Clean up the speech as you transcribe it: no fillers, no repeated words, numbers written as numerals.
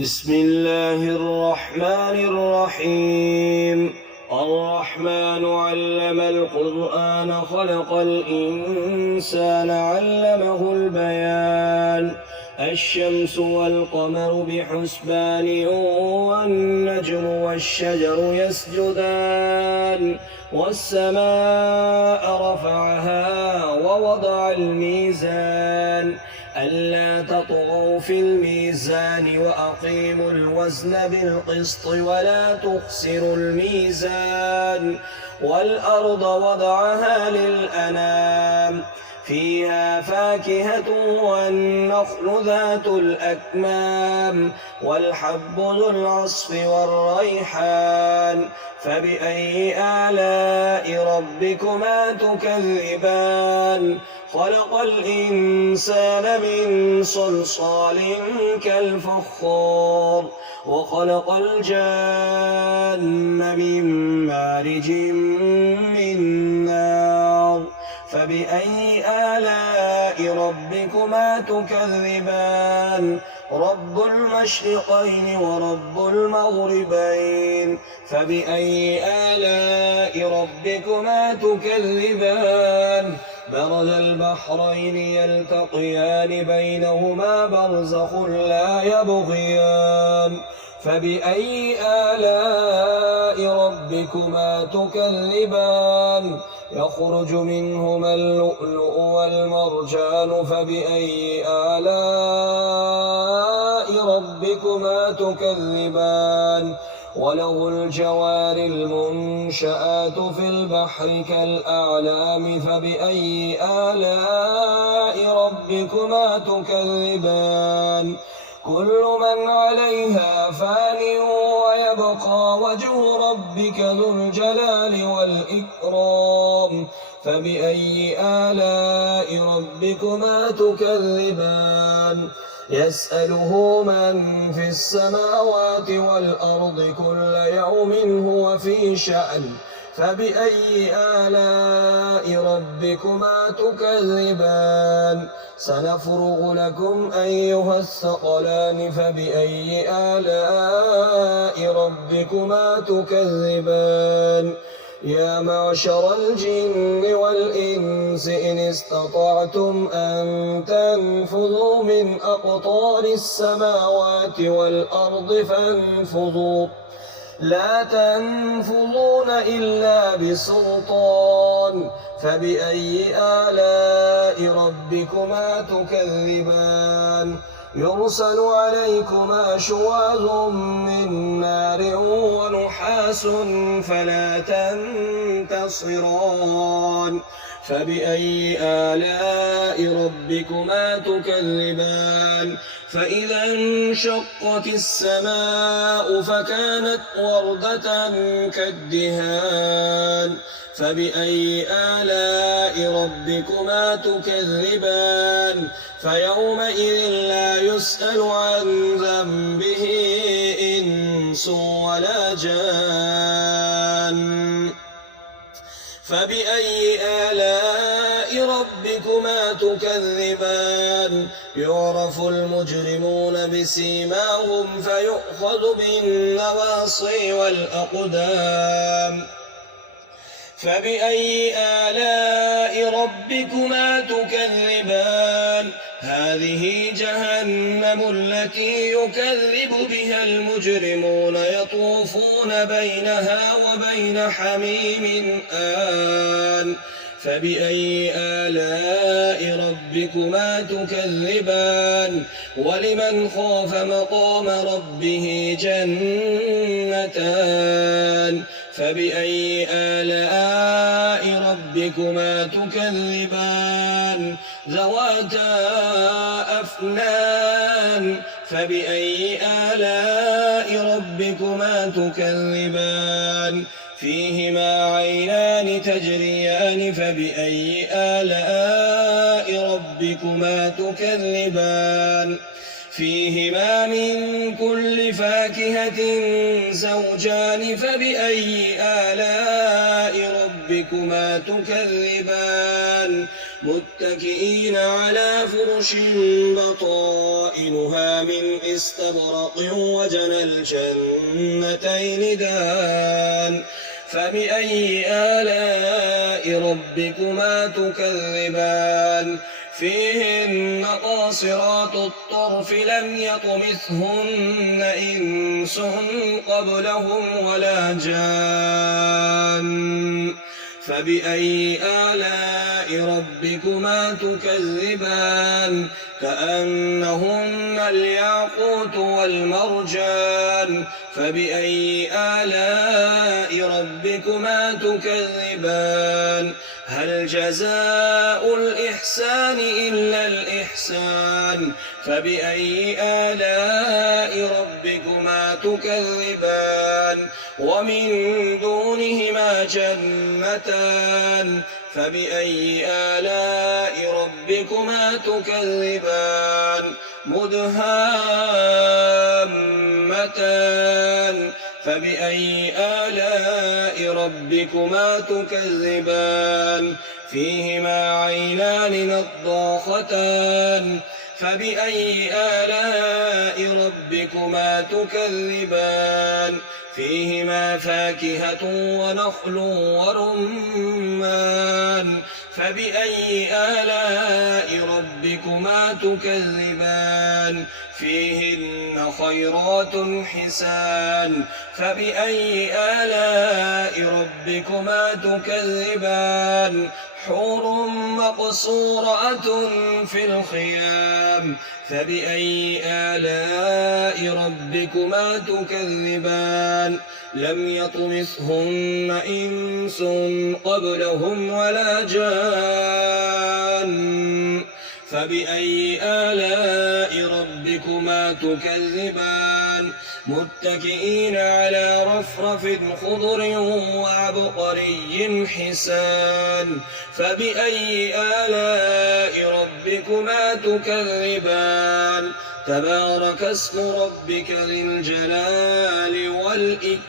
بسم الله الرحمن الرحيم. الرحمن علم القرآن خلق الإنسان علمه البيان. الشمس والقمر بحسبان والنجم والشجر يسجدان والسماء رفعها ووضع الميزان ألا تطغوا في الميزان وأقيموا الوزن بالقسط ولا تخسروا الميزان والأرض وضعها للأنام فيها فاكهة والنخل ذات الأكمام والحب ذو العصف والريحان فبأي آلاء ربكما تكذبان خلق الإنسان من صلصال كالفخار وخلق الجان من مارج من نار فبأي آلاء ربكما تكذبان رب المشرقين ورب المغربين فبأي آلاء ربكما تكذبان مرج البحرين يلتقيان بينهما برزخ لا يبغيان فبأي آلاء ربكما تكذبان يخرج منهما اللؤلؤ والمرجان فبأي آلاء ربكما تكذبان وله الجوار المنشآت في البحر كالأعلام فبأي آلاء ربكما تكذبان كل من عليها فان ويبقى وجه ربك ذو الجلال والإكرام فبأي آلاء ربكما تكذبان يسأله من في السماوات والأرض كل يوم هو في شأن فبأي آلاء ربكما تكذبان سنفرغ لكم أيها الثقلان فبأي آلاء ربكما تكذبان يا معشر الجن والإنس إن استطعتم أن تنفذوا من أقطار السماوات والأرض فانفذوا لا تنفذون إلا بسلطان فبأي آلاء ربكما تكذبان يرسل عليكما شواظ من نار ونحاس فلا تنتصران فبأي آلاء ربكما تكذبان فإذا انشقت السماء فكانت وردة كالدهان فبأي آلاء ربكما تكذبان فيومئذ لا يسأل عن ذنبه إنس ولا جان فبأي آلاء ربكما تكذبان يعرف المجرمون بسيماهم فيؤخذ بالنواصي والأقدام فبأي آلاء ربكما تكذبان هذه جهنم التي يكذب بها المجرمون يطوفون بينها وبين حميم آن فبأي آلاء ربكما تكذبان ولمن خاف مقام ربه جنتان فبأي آلاء ربكما تكذبان ذواتا أفنان فبأي آلاء ربكما تكذبان فيهما عينان تجريان فبأي آلاء ربكما تكذبان فيهما من كل فاكهة زوجان فبأي آلاء ربكما تكذبان متكئين على فرش بطائنها من استبرق وجنى الجنتين دان فبأي آلاء ربكما تكذبان فيهن قاصرات الطرف لم يطمثهن إنس قبلهم ولا جان فبأي آلاء ربكما تكذبان كأنهن الياقوت والمرجان فبأي آلاء ربكما تكذبان هل جزاء الإحسان إلا الإحسان فبأي آلاء ربكما تكذبان ومن دونهما جنتان فبأي آلاء ربكما تكذبان مدهامتان فبأي آلاء ربكما تكذبان فيهما عينان نضاختان فبأي آلاء ربكما تكذبان فيهما فاكهة ونخل ورمان فبأي آلاء ربكما تكذبان فيهن خيرات حسان فبأي آلاء ربكما تكذبان حور مقصورات في الخيام فبأي آلاء ربكما تكذبان لم يطمثهن إنس قبلهم ولا جان فبأي آلاء ربكما تكذبان متكئين على رفرف خضر وعبقري حسان فبأي آلاء ربكما تكذبان تبارك اسم ربك ذي الجلال والإكرام